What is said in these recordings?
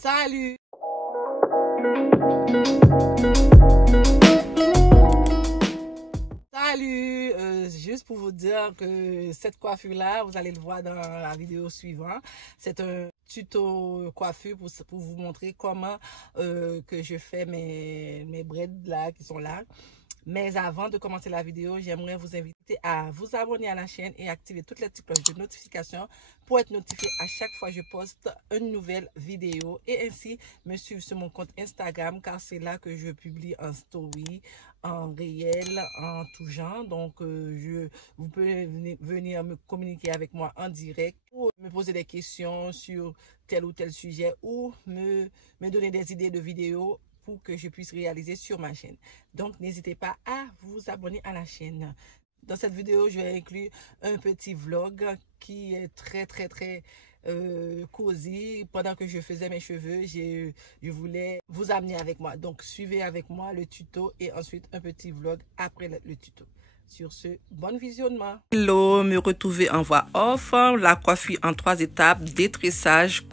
Salut! Salut! Juste pour vous dire que cette coiffure-là, vous allez le voir dans la vidéo suivante. C'est un tuto coiffure pour vous montrer comment que je fais mes braids là qui sont là. Mais avant de commencer la vidéo, j'aimerais vous inviter à vous abonner à la chaîne et activer toutes les petites cloches de notification pour être notifié à chaque fois que je poste une nouvelle vidéo. Et ainsi me suivre sur mon compte Instagram car c'est là que je publie en story, en réel, en tout genre. Donc, vous pouvez venir me communiquer avec moi en direct ou me poser des questions sur tel ou tel sujet ou me donner des idées de vidéos pour que je puisse réaliser sur ma chaîne. Donc, n'hésitez pas à vous abonner à la chaîne. Dans cette vidéo, je vais inclure un petit vlog qui est très cosy. Pendant que je faisais mes cheveux, je voulais vous amener avec moi. Donc, suivez avec moi le tuto et ensuite un petit vlog après le tuto. Sur ce, bon visionnement. Hello, me retrouver en voix off. La coiffure en 3 étapes, détressage,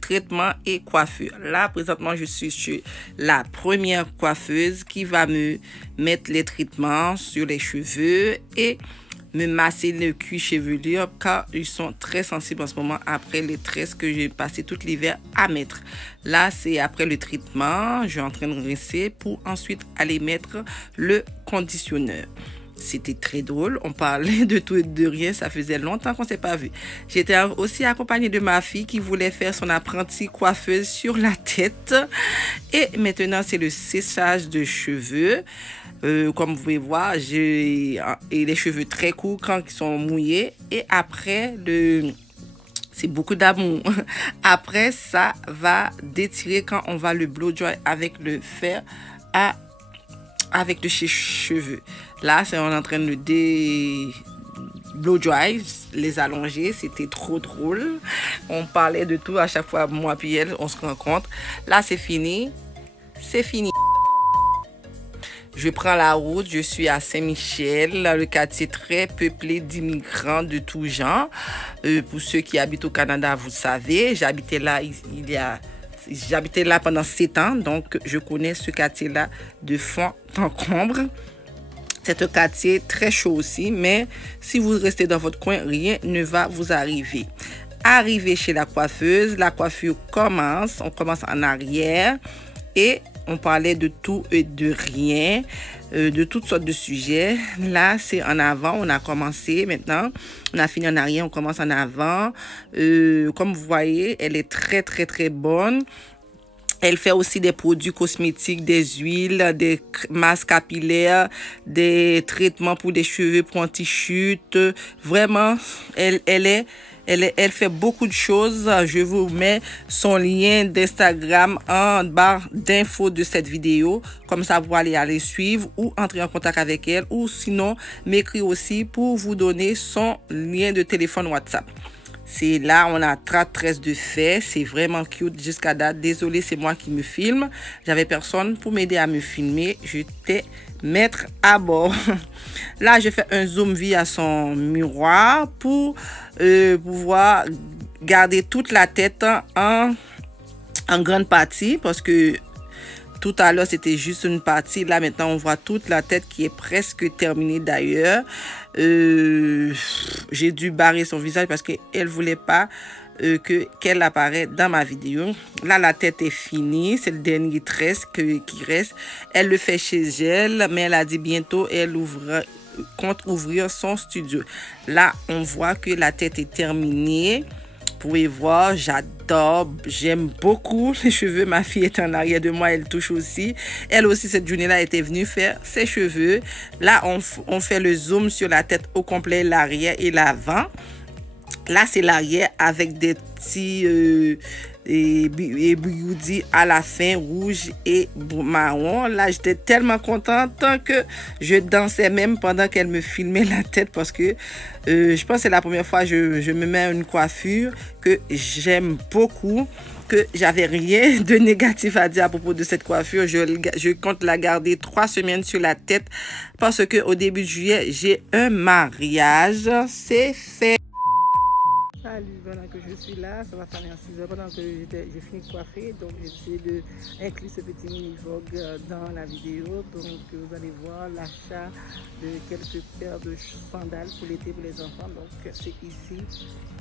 traitement et coiffure. Là, présentement, je suis chez la première coiffeuse qui va me mettre les traitements sur les cheveux et me masser le cuir chevelu car ils sont très sensibles en ce moment après les tresses que j'ai passé tout l'hiver à mettre. Là, c'est après le traitement, je suis en train de rincer pour ensuite aller mettre le conditionneur. C'était très drôle, on parlait de tout et de rien, ça faisait longtemps qu'on ne s'est pas vu. J'étais aussi accompagnée de ma fille qui voulait faire son apprenti coiffeuse sur la tête. Et maintenant, c'est le séchage de cheveux. Comme vous pouvez voir, j'ai les cheveux très courts quand ils sont mouillés. Et après, c'est beaucoup d'amour. Après, ça va détirer quand on va le blow dry avec le fer avec le cheveux. Là, c'est on est en train de blow dry, les allonger. C'était trop drôle. On parlait de tout à chaque fois, moi puis elle, on se rencontre. Là, c'est fini. C'est fini. Je prends la route, je suis à Saint-Michel, le quartier très peuplé d'immigrants de tout genre. Pour ceux qui habitent au Canada, vous savez, j'habitais là J'habitais là pendant 7 ans, donc je connais ce quartier-là de fond en comble. C'est un quartier très chaud aussi, mais si vous restez dans votre coin, rien ne va vous arriver. Arrivé chez la coiffeuse, la coiffure commence, on commence en arrière et on parlait de tout et de rien, de toutes sortes de sujets. Là, c'est en avant, on a commencé maintenant. On a fini en arrière, on commence en avant. Comme vous voyez, elle est très bonne. Elle fait aussi des produits cosmétiques, des huiles, des masques capillaires, des traitements pour les cheveux, pour anti-chute. Vraiment, elle fait beaucoup de choses. Je vous mets son lien d'Instagram en barre d'infos de cette vidéo. Comme ça, vous allez aller suivre ou entrer en contact avec elle. Ou sinon, m'écrire aussi pour vous donner son lien de téléphone WhatsApp. C'est là, on a tresse de fait. C'est vraiment cute jusqu'à date. Désolée, c'est moi qui me filme. J'avais personne pour m'aider à me filmer. J'étais mettre à bord. Là, je fais un zoom via son miroir pour pouvoir garder toute la tête en grande partie parce que tout à l'heure, c'était juste une partie. Là, maintenant, on voit toute la tête qui est presque terminée d'ailleurs. J'ai dû barrer son visage parce qu'elle ne voulait pas qu'elle apparaisse dans ma vidéo. Là, la tête est finie. C'est le dernier tresse qui reste. Elle le fait chez elle, mais elle a dit bientôt, elle compte ouvrir son studio. Là, on voit que la tête est terminée. Vous pouvez voir, j'adore, j'aime beaucoup les cheveux. Ma fille est en arrière de moi, elle touche aussi. Elle aussi, cette journée-là, était venue faire ses cheveux. Là, on fait le zoom sur la tête au complet, l'arrière et l'avant. Là, c'est l'arrière avec des petits bigoudis à la fin, rouge et marron. Là, j'étais tellement contente que je dansais même pendant qu'elle me filmait la tête parce que je pense que c'est la première fois que je me mets une coiffure que j'aime beaucoup, que j'avais rien de négatif à dire à propos de cette coiffure. Je compte la garder 3 semaines sur la tête parce que au début de juillet, j'ai un mariage. C'est fait. Salut, voilà que je suis là. là, ça va finir à 6 heures pendant que j'ai fini de coiffer. Donc j'ai essayé d'inclure ce petit mini-vlog dans la vidéo. Donc vous allez voir l'achat de quelques paires de sandales pour l'été pour les enfants. Donc c'est ici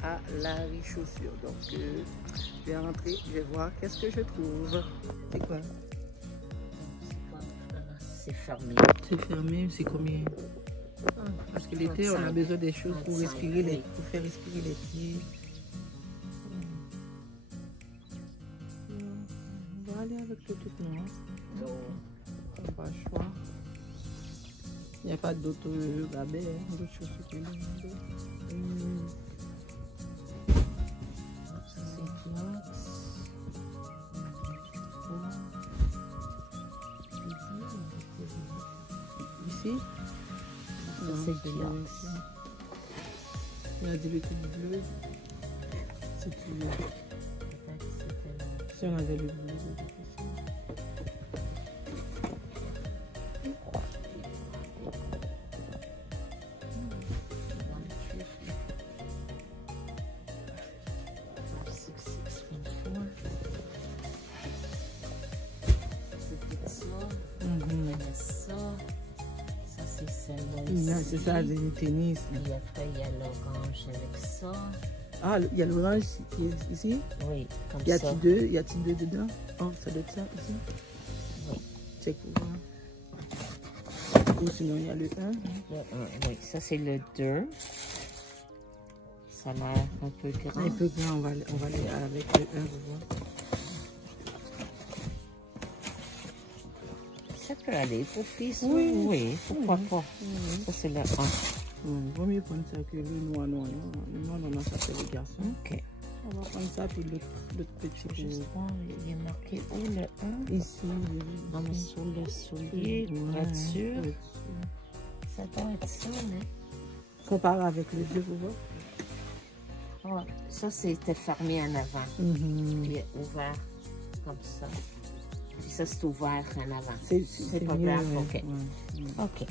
à Larry Chaussures. Donc je vais rentrer, je vais voir qu'est-ce que je trouve. C'est quoi? C'est fermé. C'est fermé, c'est combien? Parce que l'été, on a besoin des choses pour respirer, pour faire respirer les pieds. On va aller avec le tout noir. On n'a pas le choix. Il n'y a pas d'autres rabais, d'autres choses supplémentaires. Ici? C'est clair. Il y a des petits bleus. Si tu veux. Si on avait le bleu. C'est ça, du tennis. Et après, il y a l'orange avec ça. Ah, il y a l'orange ici? Oui, comme y ça. Y a-t-il deux dedans? Oh, ça doit être ça ici? Oui. Check pour voir. Ou sinon, il y a le 1. Le 1, oui, ça c'est le 2. Ça a l'air un peu grand. Un peu grand, on va aller avec le 1 pour voir. Ça peut aller pour fils. Oui, oui, pourquoi pas. Ça c'est le 1. Il vaut mieux prendre ça que le noir. Le noir, ça c'est les garçons. Ok. On va prendre ça, puis l'autre petit. Juste voir, il est marqué où le 1? Ici. Non, mais sur le soulier, pour être sûr. Ça doit être ça, mais. Compare avec le 2, vous voir. Ouais. Ça, c'était fermé en avant. Il est ouvert comme ça. Puis ça, c'est ouvert en avant. C'est pas mieux, grave, ouais. ok. Ok.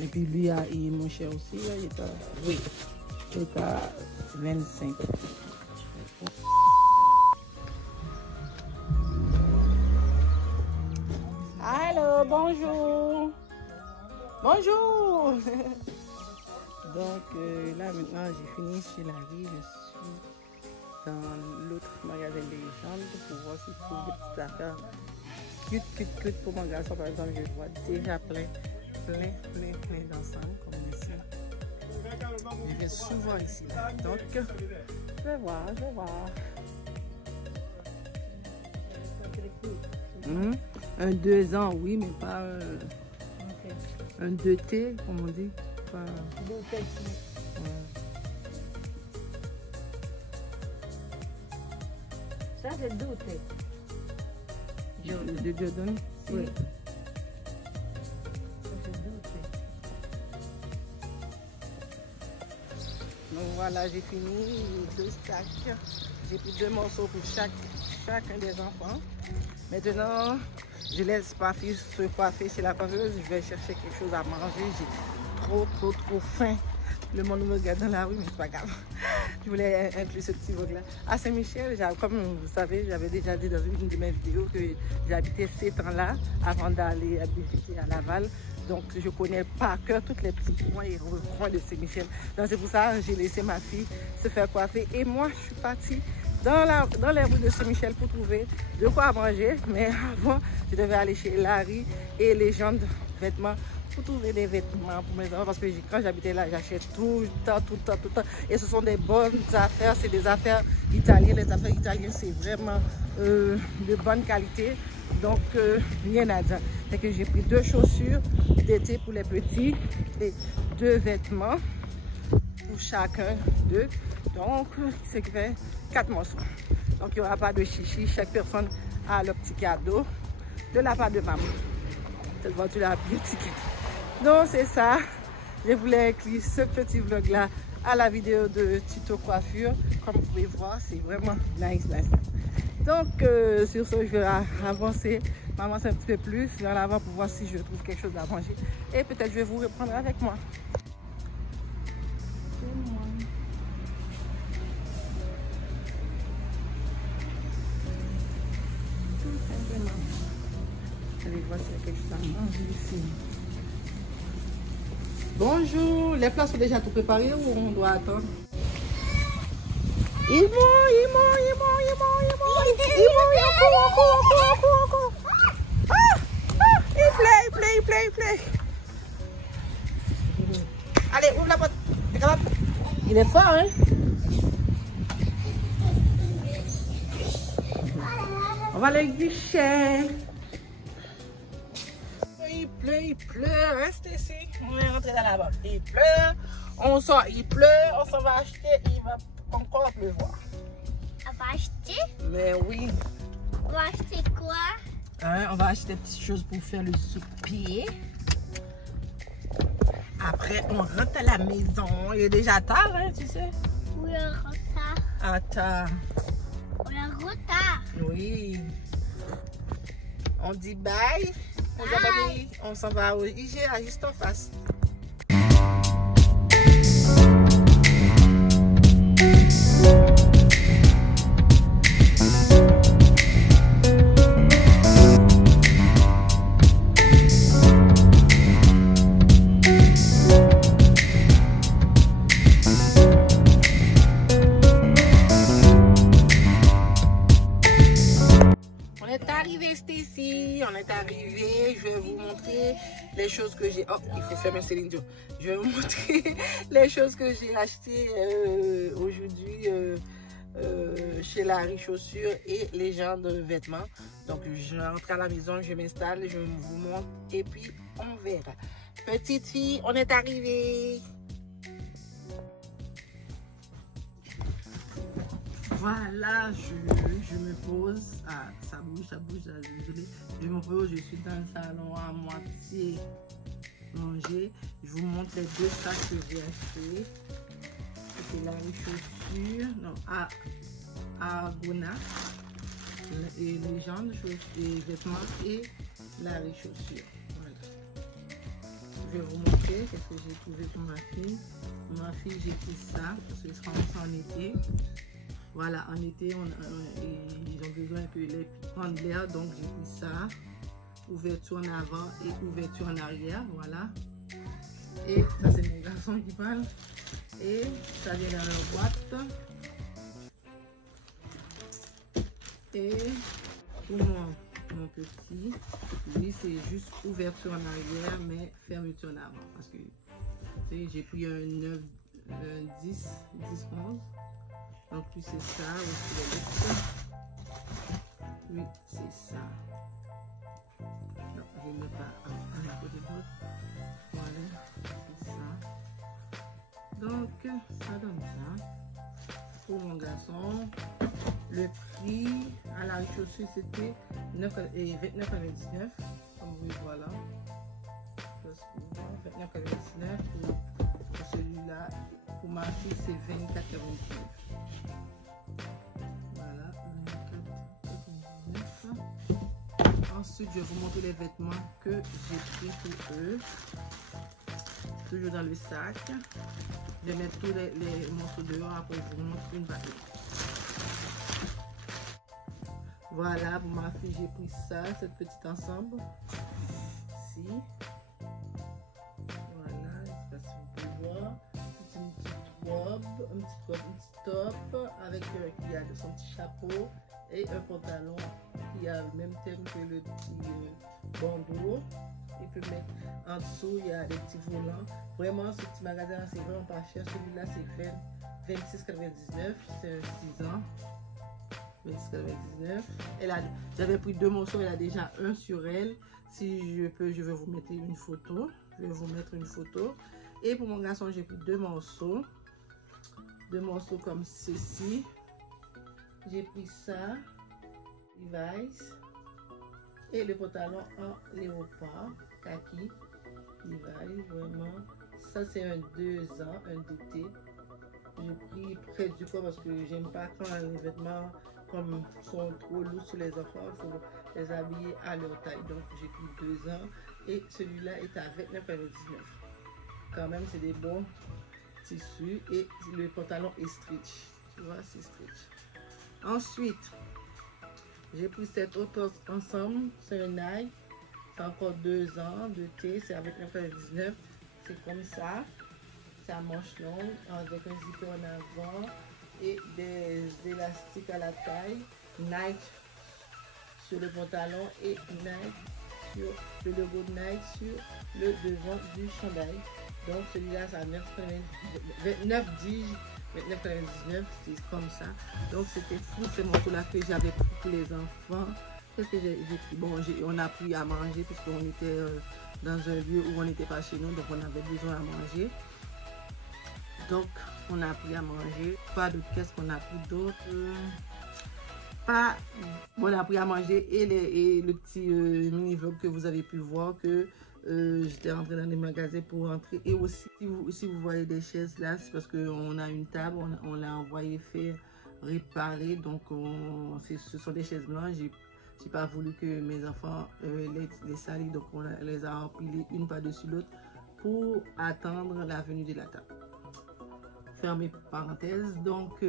Et puis lui, il est moins cher aussi, là. Il est à, oui. Il est à 25. Allô, bonjour. Bonjour. Donc là, maintenant, j'ai fini chez Larry. Je suis dans l'autre magasin des légendes pour voir si je trouve des petites affaires cute pour mon garçon. Par exemple, je vois déjà plein d'ensemble comme ici. Je vais souvent ici. Là. Donc, je vais voir. Un 2 ans, oui, mais pas un 2T, comme on dit. Pas... 2T. Ouais. Ça, c'est 2T. De Jordan? Oui. Donc voilà, j'ai fini 2 stacks. J'ai pris 2 morceaux pour chacun des enfants. Maintenant, je laisse ma fille se coiffer chez la coiffeuse. Je vais chercher quelque chose à manger. J'ai trop faim. Le monde me regarde dans la rue, mais c'est pas grave. Je voulais inclure ce petit vlog là. À Saint-Michel, comme vous savez, j'avais déjà dit dans une de mes vidéos que j'habitais ces temps-là avant d'aller habiter à Laval. Donc je connais par cœur tous les petits coins et recoins de Saint-Michel. Donc c'est pour ça que j'ai laissé ma fille se faire coiffer. Et moi, je suis partie dans les rues de Saint-Michel pour trouver de quoi manger. Mais avant, je devais aller chez Larry et Légende Vêtements pour trouver des vêtements pour mes enfants. Parce que quand j'habitais là, j'achète tout le temps. Et ce sont des bonnes affaires. C'est des affaires italiennes. Les affaires italiennes, c'est vraiment de bonne qualité. Donc, rien à dire. C'est que j'ai pris 2 chaussures d'été pour les petits et 2 vêtements pour chacun d'eux. Donc, ce qui fait 4 morceaux. Donc, il n'y aura pas de chichi. Chaque personne a leur petit cadeau de la part de maman. Cette voiture a bien petit cadeau. Donc, c'est ça. Je voulais inclure ce petit vlog-là à la vidéo de tuto coiffure. Comme vous pouvez voir, c'est vraiment nice. Donc, sur ce, je vais avancer un petit peu plus vers l'avant pour voir si je trouve quelque chose à manger. Et peut-être je vais vous reprendre avec moi. Vraiment. Allez voir s'il y a quelque chose à manger ici. Bonjour, les plats sont déjà tout préparés ou on doit attendre? Il plaît. Allez, ouvre la porte. Il est fort, hein? On va aller guichet. Il pleut. Reste ici. On est rentré dans la banque. Il pleut. On sort, il pleut. On s'en va acheter. Il va encore pleuvoir. On va acheter? Mais oui. On va acheter quoi? Hein, on va acheter des petites choses pour faire le souper. Après, on rentre à la maison. Il est déjà tard, hein, tu sais? Oui, on est en retard. Attends. On est en retard. Oui. On dit bye. On s'en va au IGA juste en face. On est arrivé, je vais vous montrer les choses que j'ai. Oh, il faut fermer Céline Dion. Je vais vous montrer les choses que j'ai achetées aujourd'hui chez Larry Chaussures et Légende Vêtements. Donc, je rentre à la maison, je m'installe, je vous montre et puis on verra. Petite fille, on est arrivé. Voilà, je me pose. Ah, ça bouge, désolé. Je me pose, je suis dans le salon à moitié mangé. Je vous montre les deux sacs que j'ai achetés. C'est la chaussure, non, à Gona, et Légende, les vêtements et la chaussure. Voilà. Je vais vous montrer ce que j'ai trouvé pour ma fille. Pour ma fille, j'ai pris ça parce que sera en été. Voilà, en été, ils ont besoin que les prendre l'air, donc j'ai pris ça. Ouverture en avant et ouverture en arrière, voilà. Et ça, c'est mon garçon qui parle. Et ça vient dans leur boîte. Et pour mon petit, lui, c'est juste ouverture en arrière, mais fermeture en avant. Parce que j'ai pris un 9, 10, 11. Donc lui c'est ça, lui c'est ça. Non, je ne mets pas à côté de l'autre. Voilà, c'est ça. Donc ça donne ça. Pour mon garçon, le prix à la chaussure c'était 29,99. Comme vous voyez, voilà. 29,99 pour celui-là. Pour ma fille c'est 24,99. Voilà, 24,99. Ensuite, je vais vous montrer les vêtements que j'ai pris pour eux. Toujours dans le sac. Je vais mettre tous les morceaux dehors. Après, je vous montre une bague. Voilà, pour ma fille, j'ai pris ça, cette petite ensemble. Ici. Voilà, je sais pas si vous pouvez voir. Une petite robe, un petit top avec qui a son petit chapeau et un pantalon qui a le même thème que le petit bandeau. Il peut mettre en dessous, il y a des petits volants. Vraiment, ce petit magasin c'est vraiment pas cher. Celui-là c'est 26,99, c'est 6 ans. 26,99. J'avais pris 2 morceaux, elle a déjà un sur elle. Si je peux, je vais vous mettre une photo. Je vais vous mettre une photo. Et pour mon garçon, j'ai pris 2 morceaux. 2 morceaux comme ceci. J'ai pris ça, Levi's. Et le pantalon en léopard, kaki, Levi's, vraiment. Ça, c'est un 2 ans, un d'été. J'ai pris près du corps parce que j'aime pas quand les vêtements comme sont trop lourds sur les enfants, il faut les habiller à leur taille. Donc, j'ai pris 2 ans. Et celui-là est à 29,99. Quand même, c'est des bons tissus et le pantalon est stretch. Tu vois, c'est stretch. Ensuite, J'ai pris cette autre ensemble, c'est un Nike. C'est encore 2 ans de thé, c'est avec 9,99. C'est comme ça. C'est à manche longue, avec un zipper en avant et des élastiques à la taille. Nike sur le pantalon et Nike sur le logo de Nike sur le devant du chandail. Donc celui-là, c'est à 29,10, 29,99, c'est comme ça. Donc c'était fou ces morceaux-là que j'avais pris pour les enfants. Qu'est-ce que j'ai pris? Bon, on a pris à manger puisqu'on était dans un lieu où on n'était pas chez nous, donc on avait besoin à manger. Donc on a pris à manger. Pas de qu'est-ce qu'on a pris d'autre? On a pris à manger et le petit mini vlog que vous avez pu voir que j'étais rentrée dans les magasins pour rentrer. Et aussi si vous voyez des chaises là, c'est parce qu'on a une table, on l'a envoyé faire réparer. Donc ce sont des chaises blanches. J'ai pas voulu que mes enfants les salissent, donc on les a empilées une par-dessus l'autre pour attendre la venue de la table. Fermez parenthèse. Donc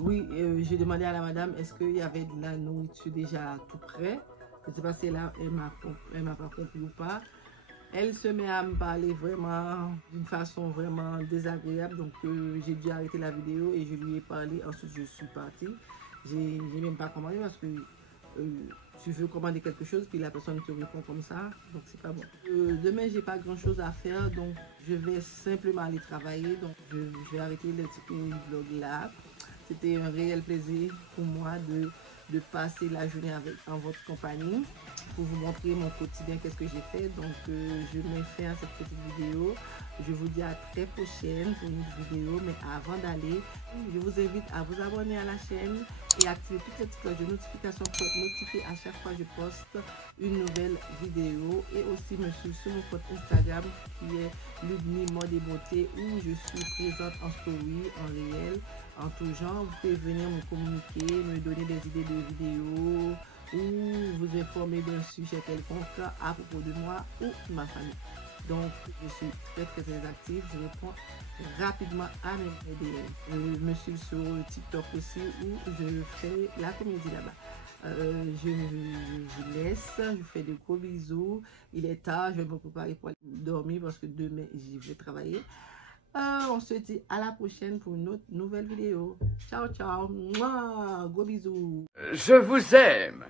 oui, j'ai demandé à la madame est-ce qu'il y avait de la nourriture déjà tout prêt. Je ne sais pas si elle m'a pas compris ou pas. Elle se met à me parler vraiment d'une façon vraiment désagréable. Donc j'ai dû arrêter la vidéo et je lui ai parlé. Ensuite je suis partie. J'ai même pas commandé parce que tu veux commander quelque chose puis la personne te répond comme ça, donc c'est pas bon. Demain j'ai pas grand chose à faire, donc je vais simplement aller travailler. Donc je vais arrêter le petit vlog là. C'était un réel plaisir pour moi de passer la journée en votre compagnie pour vous montrer mon quotidien, qu'est-ce que j'ai fait. Donc je mets fin à cette petite vidéo. Je vous dis à très prochaine pour une vidéo, mais avant d'aller, je vous invite à vous abonner à la chaîne et activer toutes les petites cloches de notification pour être notifié à chaque fois que je poste une nouvelle vidéo, et aussi me suivre sur mon compte Instagram qui est Ludmie Mode et Beauté, où je suis présente en story, en réel, en tout genre. Vous pouvez venir me communiquer, me donner des idées de vidéos ou vous informer d'un sujet quelconque à propos de moi ou de ma famille. Donc je suis très active, je réponds rapidement à mes DM. Me suivre sur TikTok aussi où je fais la comédie là-bas. Je vous laisse, je vous fais de gros bisous. Il est tard, je vais me préparer pour aller dormir parce que demain j'y vais travailler. On se dit à la prochaine pour une autre nouvelle vidéo. Ciao, ciao. Mouah, gros bisous. Je vous aime.